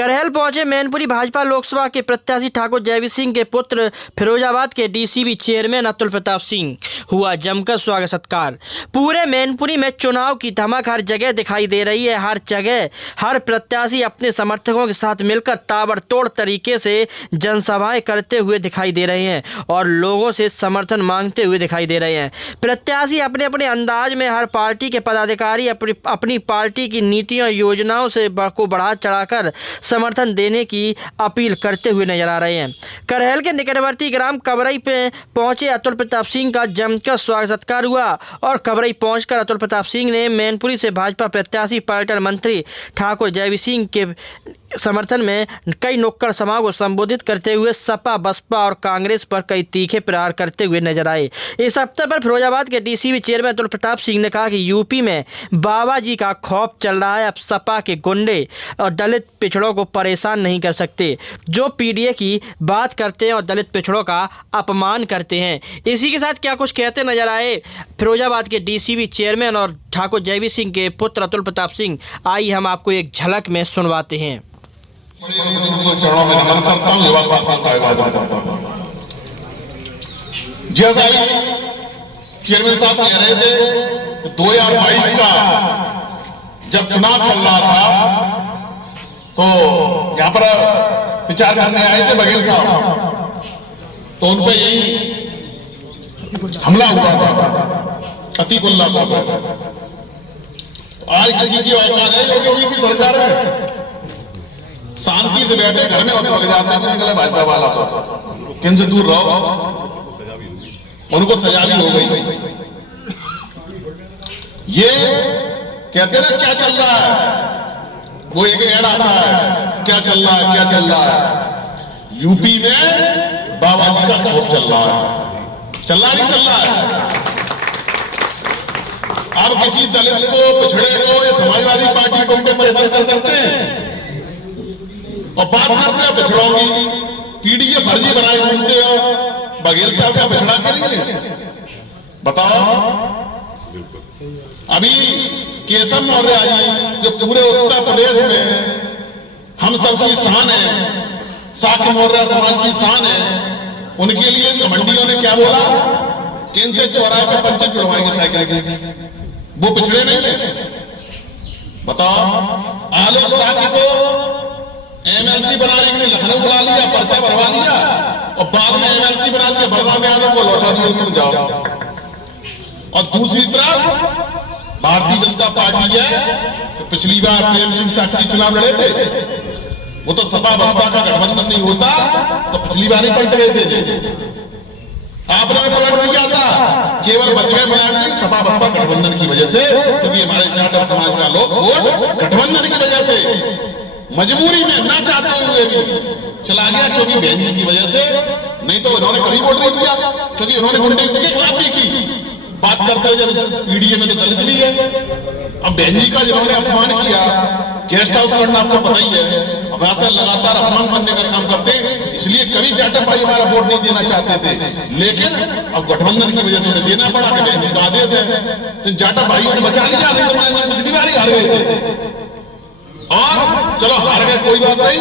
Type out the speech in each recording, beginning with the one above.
करहल पहुंचे मैनपुरी भाजपा लोकसभा के प्रत्याशी ठाकुर जयवीर सिंह के पुत्र फिरोजाबाद के डीसीबी चेयरमैन अतुल प्रताप सिंह। हुआ जमकर स्वागत सत्कार। पूरे मैनपुरी में चुनाव की धमक हर जगह दिखाई दे रही है। हर जगह हर प्रत्याशी अपने समर्थकों के साथ मिलकर ताबड़तोड़ तरीके से जनसभाएं करते हुए दिखाई दे रहे हैं और लोगों से समर्थन मांगते हुए दिखाई दे रहे हैं। प्रत्याशी अपने अपने अंदाज में हर पार्टी के पदाधिकारी अपनी पार्टी की नीतियों योजनाओं से को बढ़ा चढ़ाकर समर्थन देने की अपील करते हुए नजर आ रहे हैं। करहल के निकटवर्ती ग्राम कबरई पे पहुंचे अतुल प्रताप सिंह का जमकर स्वागत सत्कार हुआ और कबरई पहुंचकर अतुल प्रताप सिंह ने मैनपुरी से भाजपा प्रत्याशी पर्यटन मंत्री ठाकुर जयवीर सिंह के समर्थन में कई नुक्कड़ सभाओं को संबोधित करते हुए सपा बसपा और कांग्रेस पर कई तीखे प्रहार करते हुए नजर आए। इस अवसर पर फिरोजाबाद के डीसीबी चेयरमैन अतुल प्रताप सिंह ने कहा कि यूपी में बाबा जी का खौफ चल रहा है। अब सपा के गुंडे और दलित पिछड़ों को परेशान नहीं कर सकते, जो पीडीए की बात करते हैं और दलित पिछड़ों का अपमान करते हैं। इसी के साथ क्या कुछ कहते नजर आए फिरोजाबाद के डीसीबी चेयरमैन और ठाकुर जयवीर सिंह के पुत्र अतुल प्रताप सिंह। आइए हम आपको एक झलक में सुनवाते हैं। चरणों में नमन करता हूं, युवा साथियों का अभिवादन करता हूं। जैसा ही चेयरमैन साहब कह रहे थे 2022 का जब चुनाव चल रहा था तो यहां पर विचार करने आए थे बघेल साहब, तो उन पर यही हमला हुआ था अतीकुल्ला को। आज किसी की औकात है, योगी की सरकार है, शांति से बैठे घर में होते जाते हैं, निकले भाजपा वाला तो किन से दूर रहो, उनको सजा भी हो गई। ये कहते ना क्या चल रहा है, वो एक ऐड आता है क्या चल रहा है, क्या चल रहा है। यूपी में बाबा जी का खौफ चल रहा है, चल रहा नहीं चल रहा है। अब किसी दलित को, पिछड़े को या समाजवादी पार्टी को उनको परेशान कर सकते हैं और बात करते हैं पिछड़ों की, पीडीए फर्जी बनाए घूमते हो। बघेल साहब का पिछड़ा करेंगे बताओ। अभी केशव मौर्य जी जो पूरे उत्तर प्रदेश में हम सबकी शान है, शाक्य मौर्य समाज की शान है, उनके लिए घमंडियों ने क्या बोला कि इनसे चौराहे पे पंचर जुड़वाएंगे साइकिल के, वो पिछड़े नहीं है। बताओ, आलोक शाक्य को एमएलसी बनाने के लिए लखनऊ बुला लिया, पर्चा भरवा लिया और बाद में एमएलसी बना दिया, बलराम यादव को लौटा दिया तुम जाओ। और दूसरी तरफ भारतीय जनता पार्टी है, तो पिछली बार प्रेम सिंह साक्षी चुनाव लड़े थे, वो तो सपा बसपा का गठबंधन नहीं होता तो पिछली बार ही पलट गए थे। आपने पलट दिया था, केवल बच गए मनाक सिंह सपा बसपा गठबंधन की वजह से, क्योंकि हमारे जाटव समाज का लोग वोट गठबंधन की वजह से मजबूरी में ना चाहते हुए भी चला गया, क्योंकि बहन जी की वजह से। नहीं तो इन्होंने कभी वोट नहीं दिया, क्योंकि इन्होंने गुंडे के खिलाफ भी की बात करते हुए। पीडीए में तो दलित भी है। अब बहन जी का जिन्होंने अपमान किया, गेस्ट हाउस करना आपको पता ही है, अब ऐसा लगातार अपमान करने का काम करते, इसलिए कभी जाटव भाई हमारा वोट नहीं देना चाहते थे, लेकिन अब गठबंधन की वजह से उन्हें देना पड़ा कि बहन जी का आदेश है। तो जाटव भाइयों ने बचा लिया, नहीं तो पिछली बार ही हार गए थे। और चलो हार गए कोई बात नहीं,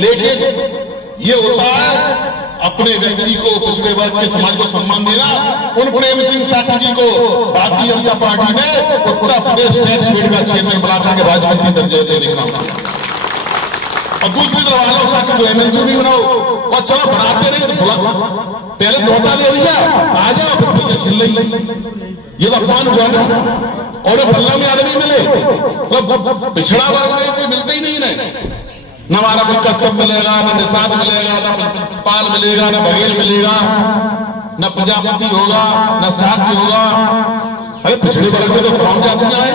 लेकिन ये होता है अपने व्यक्ति को, पिछड़े वर्ग के समाज को सम्मान देना। उन प्रेम सिंह साक्षी जी को भारतीय जनता पार्टी ने उत्तर प्रदेश टैक्स बोर्ड का चेयरमैन बनाकर के राज्यमंत्री दर्जा देने का और दूसरी तरफ आलोक साक्षी को एमएलसी नहीं बनाओ, और चलो बनाते नहीं तो पहले धोखा दे दिया, आ जाओ फिर छीन लेंगे। ये तो अपमान हुआ ना, और बल्ला में आदमी मिले तो पिछड़ा वर्ग में कोई मिलता ही नहीं है। न हमारा कोई कश्यप मिलेगा, न निषाद मिलेगा, न पाल मिलेगा, न बघेल मिलेगा, न प्रजापति होगा, न शाक्य होगा। अरे पिछड़े वर्ग में तो तमाम जातियां हैं,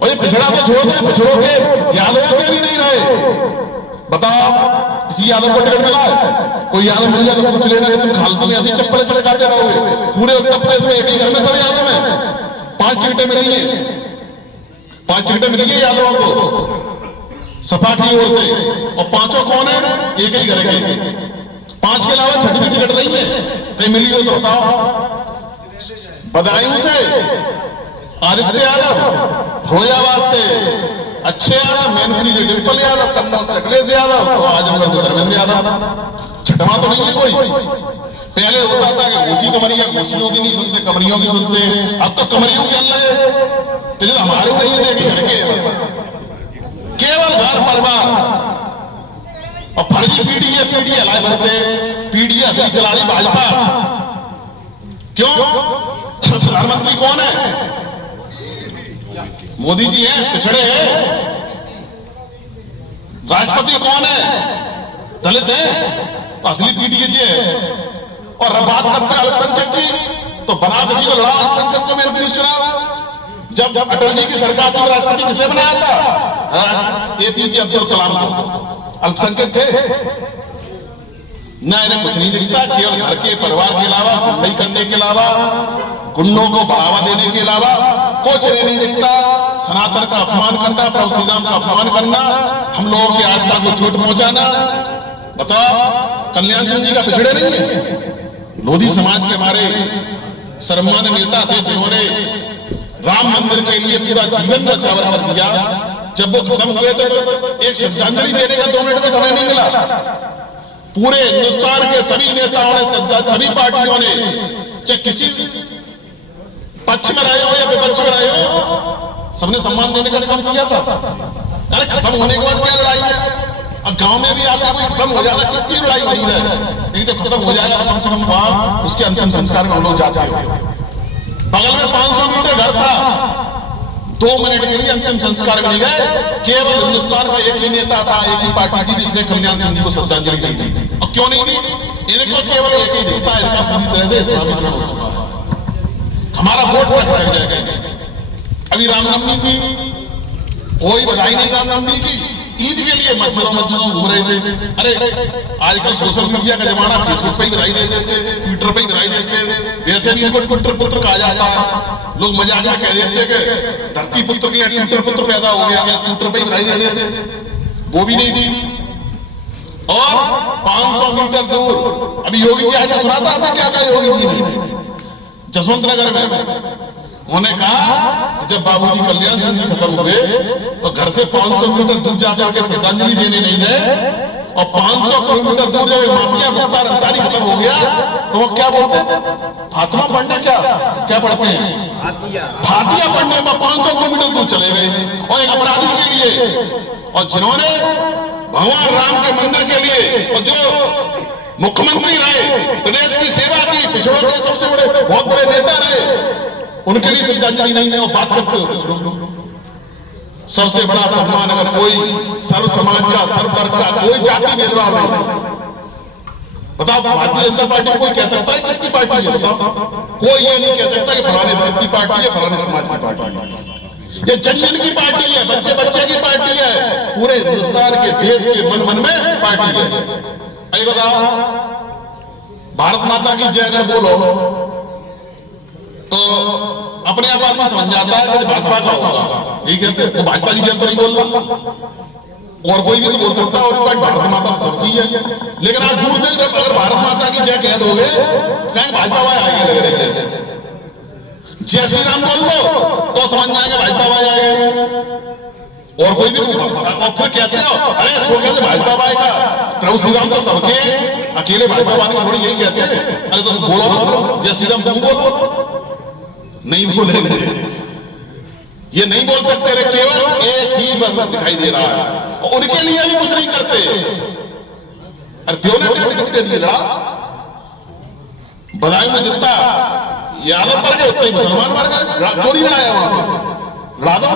और ये पिछड़ा तो छोड़ दे, पिछड़ों के यादवों के भी नहीं रहे। बताओ, किसी यादव को टिकट मिला है? कोई यादव मिल जाए तो पूछ लेना कि तुम खालतू में ऐसी चप्पल चढ़ाते रहोगे। पूरे उत्तर प्रदेश में एक ही घर में सब यादव है, 5 टिकटें मिली है, 5 टिकटें मिली है यादवों को सपा की ओर से, और 5 कौन है? एक ही घर के, 5 के अलावा छठी टिकट नहीं है। कहीं मिली हो तो बताओ। बदायूं से आदित्य यादव, फिरोजाबाद से अच्छे यादव, मैनपुरी से डिम्पल यादव, कन्नौज से अखिलेश यादव, और आजमगढ़ से धर्मेंद्र यादव। छठवां तो नहीं है कोई। पहले होता था कि घोसी कमरिया, घोसियों की नहीं सुनते, कमरियों की सुनते, अब तो कमरियों के लगे। तो हमारे नहीं देखे केवल घर परिवार और फर्जी पीडीए लाई भरते, पीडीए असली चला रही भाजपा। क्यों? प्रधानमंत्री कौन है? मोदी जी हैं, पिछड़े हैं। राष्ट्रपति कौन है? दलित है। तो असली पीडीए जी है। और अब बात करते हैं अल्पसंख्यक की, तो बना किसी को लड़ा अल्पसंख्यक को मेरे चुनाव। जब अटल जी की सरकार थी, राष्ट्रपति किसे बनाया था? एपीजे अब्दुल कलाम को। अल्पसंख्यक थे ना, इन्हें कुछ नहीं दिखता, केवल घर के परिवार के अलावा, गुंडई करने के अलावा, गुंडों को बढ़ावा देने के अलावा कुछ नहीं दिखता। सनातन का अपमान करना, प्रभु श्री राम का अपमान करना, हम लोगों की आस्था को चोट पहुंचाना। बताओ, कल्याण सिंह जी का पिछड़े नहीं है? लोधी समाज के हमारे सर्वमान्य नेता थे, जिन्होंने राम मंदिर के लिए पूरा जीवन न्यौछावर कर दिया। जब वो खत्म हुए थे तो एक श्रद्धांजलि देने का 2 मिनट का समय नहीं मिला। पूरे हिंदुस्तान के सभी नेताओं ने, सभी पार्टियों ने, चाहे किसी पक्ष में रहे हो या विपक्ष में रहे हो, सबने सम्मान देने का काम किया था। अरे खत्म होने के बाद क्या लड़ाई है? अब गांव में भी आपका कोई खत्म हो जाएगा, कितनी लड़ाई हो रही है, लेकिन तो खत्म हो जाएगा, कम से कम वहां उसके अंतिम संस्कार में हम लोग जाते हैं। बगल में 500 मीटर घर था, 2 मिनट के लिए अंतिम संस्कार में नहीं गए। केवल हिंदुस्तान का एक ही नेता था, एक ही पार्टी थी जिसने कल्याण सिंह जी को श्रद्धांजलि नहीं दी। और क्यों नहीं दी? इनको केवल एक ही दिखता है, इनका पूरी तरह से इस्लामीकरण हो चुका है। हमारा वोट रख जाएगा। अभी रामनवमी थी, कोई बधाई नहीं रामनवमी की। ईद के लिए मस्जिदों घूम रहे थे। अरे आजकल सोशल मीडिया का जमाना, फेसबुक पे ही बधाई दे देते, ट्विटर पे ही बधाई देते। वैसे भी इनको ट्विटर पुत्र कहा जाता है। लोग मजाक में कह देते कि धरती पुत्र की ट्विटर पुत्र पैदा हो गया, ट्विटर पे ही बधाई दे देते। वो भी नहीं दी। और 500 मीटर दूर अभी योगी जी आया, सुना था आपने क्या कहा योगी जी ने जसवंत नगर में? उन्होंने कहा जब बाबूजी कल्याण सिंह जी खत्म हुए तो घर से 500 मीटर दूर जाकर के श्रद्धांजलि देने नहीं गए। और 500 किलोमीटर दूर जब माफिया मुख्तार अंसारी खत्म हो गया तो वो क्या बोलते हैं? फातिमा पढ़ने क्या पढ़ते हैं? फातिया पढ़ने में 500 किलोमीटर दूर चले गए। और एक अपराधी के लिए, और जिन्होंने भगवान राम के मंदिर के लिए, और जो मुख्यमंत्री रहे, प्रदेश की सेवा की, पिछड़ों के सबसे बड़े बहुत बड़े नेता रहे, उनके लिए श्रद्धांजलि नहीं है। और बात करते हो पिछड़ों। सबसे बड़ा सम्मान अगर कोई सर्व समाज का, सर्व वर्ग का, कोई जाति भेदभाव नहीं। बताओ, भारतीय जनता पार्टी कोई कह सकता है किसकी पार्टी है? बताओ, कोई ये नहीं कह सकता कि फलाने वर्ग की पार्टी है, फलाने समाज की पार्टी है। ये जन की पार्टी है, बच्चे बच्चे की पार्टी है, पूरे हिंदुस्तान के देश के मन मन में पार्टी है। अरे बताओ, भारत माता की जय अगर बोलो तो अपने आप आदमी समझ जाता है कि भाजपा का होगा। यही कहते हैं, तो भाजपा की जय तो नहीं बोल रहा, और कोई भी तो बोल सकता है। और भारत माता सबकी है, लेकिन आप दूर से अगर भारत माता की जय कह दोगे कहीं भाजपा वाले आगे लग रहे थे। जय श्री राम बोल दो तो समझ जाएंगे भाजपा वाले आएंगे। और कोई भी और फिर कहते हो अरे सो कैसे भाजपा वाले का, प्रभु श्री राम तो सबके, अकेले भाजपा वाले थोड़ी यही कहते हैं। अरे तो बोलो जय श्री राम, तुम बोलो। नहीं बोलेंगे, ये नहीं बोल सकते रे, केवल एक ही बस दिखाई दे रहा है, और उनके लिए भी कुछ नहीं करते। अरे क्यों ना टिकट कितने दिए जरा, बदायूं में जितना यादव मर गए उतना ही मुसलमान मर गए। क्यों नहीं लड़ाया वहां से? लड़ा दो।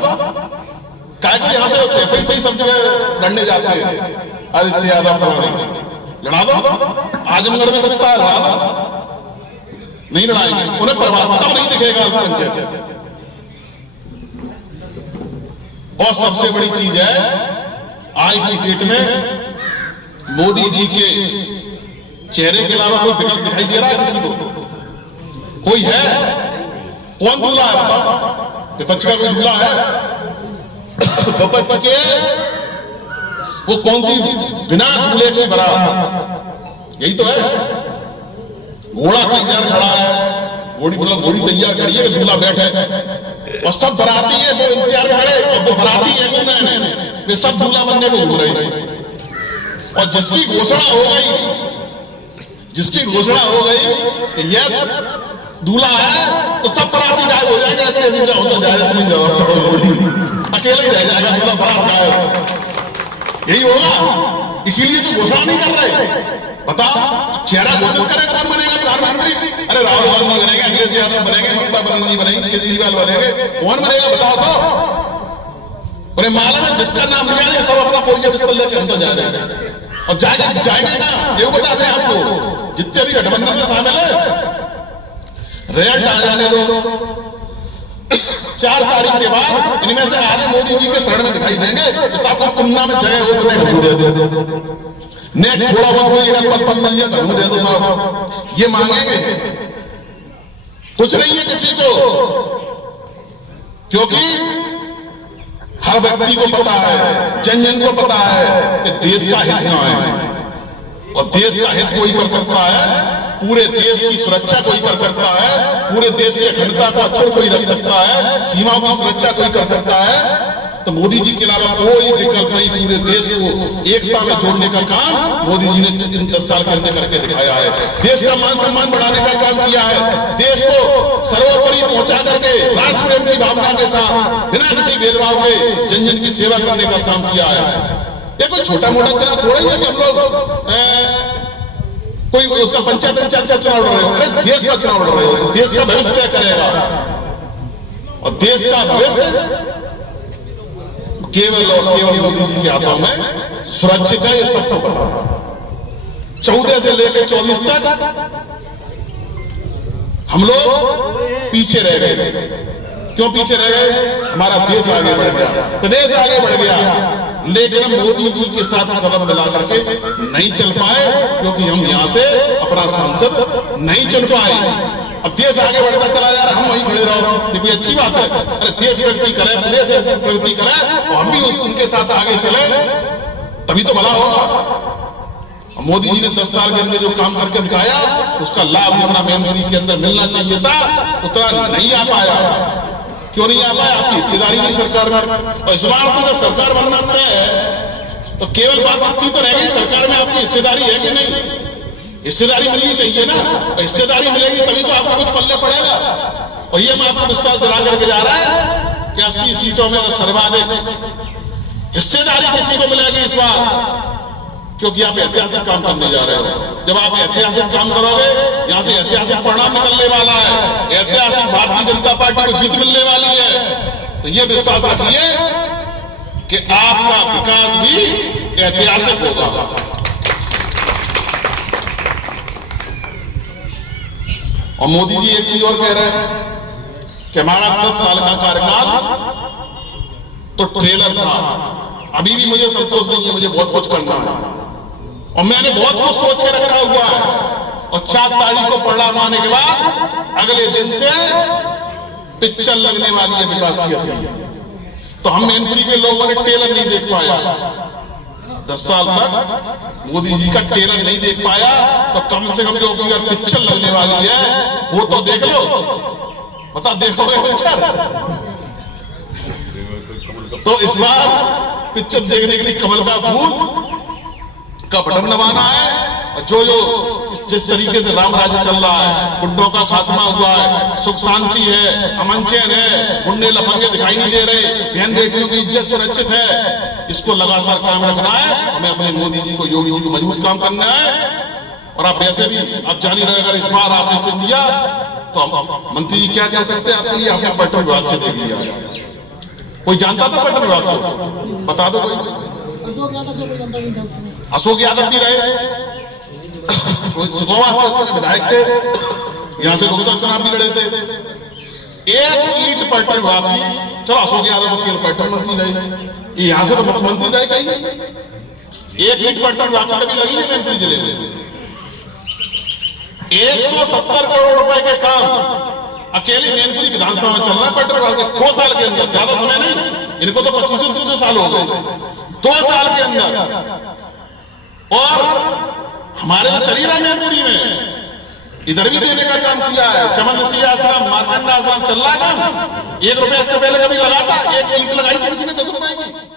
क्या कि यहां से सेफे से ही सब जगह लड़ने जाते हैं। आदित्य यादव लड़ा दो। आजमगढ़ में कितना है, लड़ा दो। नहीं लड़ाएंगे, उन्हें परिवार तब नहीं दिखेगा अल्पसंख्यक। और सबसे बड़ी चीज है, आज की डेट में मोदी जी के चेहरे के अलावा कोई विकल्प दिखाई दे रहा है किसी को? कोई है? कौन दूल्हा है बताओ? विपक्ष का कोई दूल्हा है? विपक्ष के वो कौन सी बिना दूल्हे की बारात? यही तो है। घोड़ा तैयार खड़ा है, घोड़ी मतलब घोड़ी तैयार खड़ी है कि दूल्हा बैठे। और सब बराती है वो इंतजार में खड़े, और वो बराती है वो मैंने वे सब दूल्हा बनने को घूम रहे हैं। और जिसकी घोषणा हो गई कि यह दूल्हा है, तो सब बराती गायब हो जाएगा। तेजी से होता जाएगा, तुम जाओ चढ़ो घोड़ी, अकेला ही रह जाएगा दूल्हा बारात गायब। यही होगा, इसीलिए तो घोषणा नहीं कर रहे। बताओ, चेहरा घोषित करे कौन बनेगा प्रधानमंत्री? अरे राहुल गांधी बनेंगे, अखिलेश यादव बनेंगे, ममता बनर्जी बनेंगे, केजरीवाल बनेंगे, कौन बनेगा बताओ तो। और मालूम है जिसका नाम लिया है सब अपना पोलियो पिस्तौल लेके हम तो जा रहे हैं। और जाएंगे ना ये बता दें आपको, जितने भी गठबंधन में शामिल है, रेड आ जाने दो। 4 तारीख के बाद इनमें से आधे मोदी जी के शरण में दिखाई देंगे। तो आपको कुन्ना में जगह हो तो नहीं दे दो, नेट थोड़ा बहुत कोई पद मिल जाए तो दे दो साहब। ये मांगेंगे, कुछ नहीं है किसी को, क्योंकि हर व्यक्ति को पता है, जन को पता है कि देश का हित कहां है। और देश का हित कोई कर सकता है, पूरे देश की सुरक्षा कोई कर सकता है, पूरे देश की अखंडता को अक्षुण्ण कोई रख सकता है, सीमाओं की सुरक्षा कोई कर सकता है। तो मोदी जी के अलावा कोई विकल्प नहीं। पूरे देश को एकता में जोड़ने का काम मोदी जी ने इन 10 साल के अंदर करके दिखाया है। देश का मान सम्मान बढ़ाने का काम किया है, देश को सर्वोपरि पहुंचा करके राष्ट्र प्रेम की भावना के साथ बिना किसी भेदभाव के जन जन की सेवा करने का काम किया है। ये कोई छोटा मोटा चुनाव थोड़ा ही है कि हम लोग कोई उसका पंचायत का चुनाव लड़ रहे हो। अरे देश का चुनाव लड़ रहे हो, देश का भविष्य तय करेगा। और देश का भविष्य केवल और केवल मोदी जी के हाथों में सुरक्षित है, ये सबको पता है। 14 से लेकर 24 तक हम लोग पीछे रह गए। क्यों पीछे रह गए? हमारा देश आगे बढ़ गया, प्रदेश आगे बढ़ गया, लेकिन हम मोदी जी के साथ कदम मिला करके नहीं चल पाए, क्योंकि हम यहां से अपना सांसद नहीं चुन पाए। अब देश आगे बढ़ता चला जा रहा, हम वहीं खड़े रहो, ये कोई अच्छी बात है? अरे देश प्रगति करे, प्रदेश प्रगति करे, और हम भी उनके साथ आगे चले, तभी तो भला होगा। मोदी जी ने 10 साल के अंदर जो काम करके दिखाया, उसका लाभ जितना मैनपुरी के अंदर मिलना चाहिए था उतना नहीं आ पाया। क्यों नहीं आ पाया? आपकी हिस्सेदारी नहीं सरकार में। और इस बार तो जब सरकार बनना तय है, तो केवल बात इतनी तो रह गई, सरकार में आपकी हिस्सेदारी है कि नहीं? हिस्सेदारी मिलनी चाहिए ना। हिस्सेदारी मिलेगी तभी तो आपको कुछ पल्ले पड़ेगा। और ये मैं आपको विश्वास दिला करके जा रहा है कि 80 सीटों में सर्वाधिक हिस्सेदारी किसी को मिलेगी इस बार, क्योंकि आप ऐतिहासिक काम करने जा रहे हो। जब आप ऐतिहासिक काम करोगे, यहां से ऐतिहासिक परिणाम निकलने वाला है, ऐतिहासिक भारतीय जनता पार्टी को जीत मिलने वाली है। तो ये विश्वास रखिए कि आपका विकास भी ऐतिहासिक होगा। और मोदी जी एक चीज और कह रहे हैं कि हमारा 10 साल का कार्यकाल तो ट्रेलर था, अभी भी मुझे संतोष नहीं है, मुझे बहुत कुछ करना है और मैंने बहुत कुछ सोच के रखा हुआ है। और 4 तारीख को परिणाम आने के बाद अगले दिन से पिक्चर लगने वाली है विकास की असली। तो हम मैनपुरी के लोगों ने ट्रेलर नहीं देख पाया, 10 साल तक मोदी जी का ट्रेलर नहीं देख पाया, तो कम से कम जो अगर पिक्चर लगने वाली है वो तो देख लो। बता देखोगे पिक्चर? तो इस बार पिक्चर देखने के लिए कमल का फूल का बटन दबाना है। जो जिस तरीके से राम राज्य चल रहा है, गुंडों का खात्मा हुआ है, सुख शांति है, अमन चैन है, गुंडे लफंगे दिखाई नहीं दे रहे, बहन बेटियों की इज्जत सुरक्षित है, इसको लगातार काम रखना है। हमें अपने मोदी जी को, योगी जी को मजबूत काम करना है। और आप वैसे भी आप जान ही रहे, अगर इस बार आपने चुन दिया तो मंत्री जी क्या कर सकते हैं आपके लिए? आपने पर्यटन विभाग से देख लिया। कोई जानता था पर्यटन विभाग को? बता दो कोई। अशोक यादव भी रहे, सुखोवा विधायक थे, यहां से लोकसभा चुनाव भी लड़े थे। एक ईंट पर्यटन विभाग की, चलो अशोक यादव तो केवल पर्यटन मंत्री रहे, यहां से तो मुख्यमंत्री रहे कहीं। एक ईंट पर्यटन विभाग की कभी लगी है मैनपुरी जिले में? 170 करोड़ रुपए के काम अकेले मैनपुरी विधानसभा में चल रहा है पर्यटन विभाग से 2 साल के अंदर। ज्यादा समय नहीं, इनको तो 25-30 साल हो गए, 2 साल के अंदर। और हमारे तो चल ही रहा है मैनपुरी में, इधर भी देने का काम किया है। चमन ऋषि आश्रम, मार्कंड आश्रम चल रहा है काम। 1 रुपया इससे पहले कभी लगा था? 1 ईंट लगाई थी किसी ने 10 रुपए की।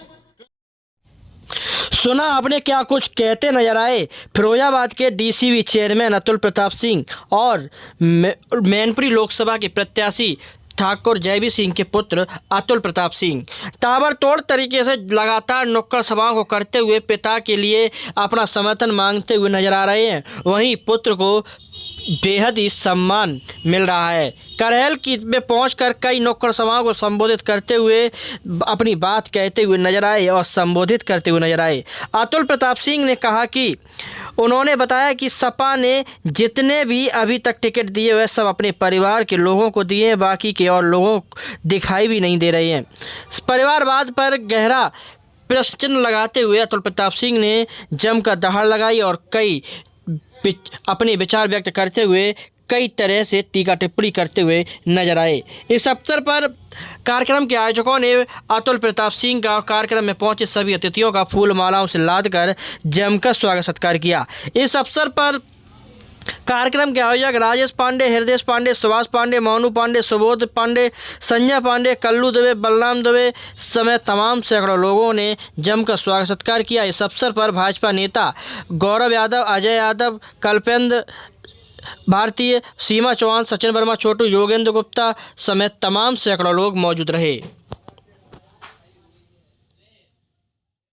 सुना आपने क्या कुछ कहते नजर आए फिरोजाबाद के डीसीबी चेयरमैन अतुल प्रताप सिंह और मैनपुरी लोकसभा के प्रत्याशी ठाकुर जयवीर सिंह के पुत्र अतुल प्रताप सिंह। ताबड़तोड़ तरीके से लगातार नुक्कड़ सभाओं को करते हुए पिता के लिए अपना समर्थन मांगते हुए नजर आ रहे हैं। वहीं पुत्र को बेहद ही सम्मान मिल रहा है। करहल की में पहुंचकर कई नुक्कड़ सभाओं को संबोधित करते हुए अपनी बात कहते हुए नजर आए और संबोधित करते हुए नजर आए। अतुल प्रताप सिंह ने कहा कि उन्होंने बताया कि सपा ने जितने भी अभी तक टिकट दिए वह सब अपने परिवार के लोगों को दिए हैं, बाकी के और लोगों को दिखाई भी नहीं दे रहे हैं। परिवारवाद पर गहरा प्रश्न चिन्ह लगाते हुए अतुल प्रताप सिंह ने जमकर दहाड़ लगाई और कई अपने विचार व्यक्त करते हुए कई तरह से टीका टिप्पणी करते हुए नजर आए। इस अवसर पर कार्यक्रम के आयोजकों ने अतुल प्रताप सिंह का और कार्यक्रम में पहुंचे सभी अतिथियों का फूल मालाओं से लादकर जमकर स्वागत सत्कार किया। इस अवसर पर कार्यक्रम के आयोजक राजेश पांडे, हृदय पांडे, सुभाष पांडे, मोनू पांडे, सुबोध पांडे, संजय पांडे, कल्लू दुबे, बलराम दुबे समेत तमाम सैकड़ों लोगों ने जमकर स्वागत सत्कार किया। इस अवसर पर भाजपा नेता गौरव यादव, अजय यादव, कल्पेंद्र भारतीय, सीमा चौहान, सचिन वर्मा, छोटू, योगेंद्र गुप्ता समेत तमाम सैकड़ों लोग मौजूद रहे।